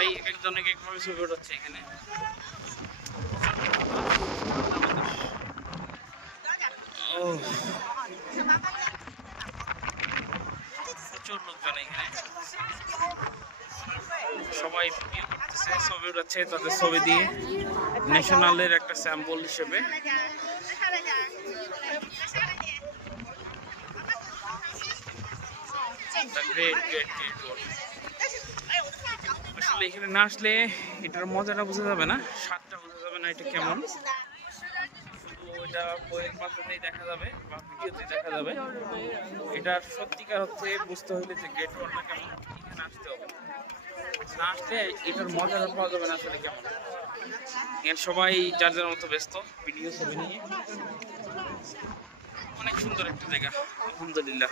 সবাই এক একজন এক একভাবে ছবি উঠাচ্ছে এখানে। প্রচুর লোকজন এখানে, সবাই ভিডিও করতেছে, ছবি উঠাচ্ছে তাদের ছবি দিয়ে ন্যাশনালের একটা স্যাম্পল হিসেবে। আসলে এখানে না আসলে এটার মজাটা বোঝা যাবে না, স্বাদটা বোঝা যাবে না এটা কেমন। শুধু ওইটা বইয়ের মাধ্যমেই দেখা যাবে বা ভিডিওতে দেখা যাবে। এটার সত্যিকার হচ্ছে বুঝতে হইলে যে গ্রেট ওয়ালটা কেমন এখানে আসতে হবে, না আসলে এটার মজাটা পাওয়া যাবে না আসলে কেমন। এখানে সবাই যার যার মতো ব্যস্ত ভিডিও ছবি নিয়ে। অনেক সুন্দর একটা জায়গা, আলহামদুলিল্লাহ।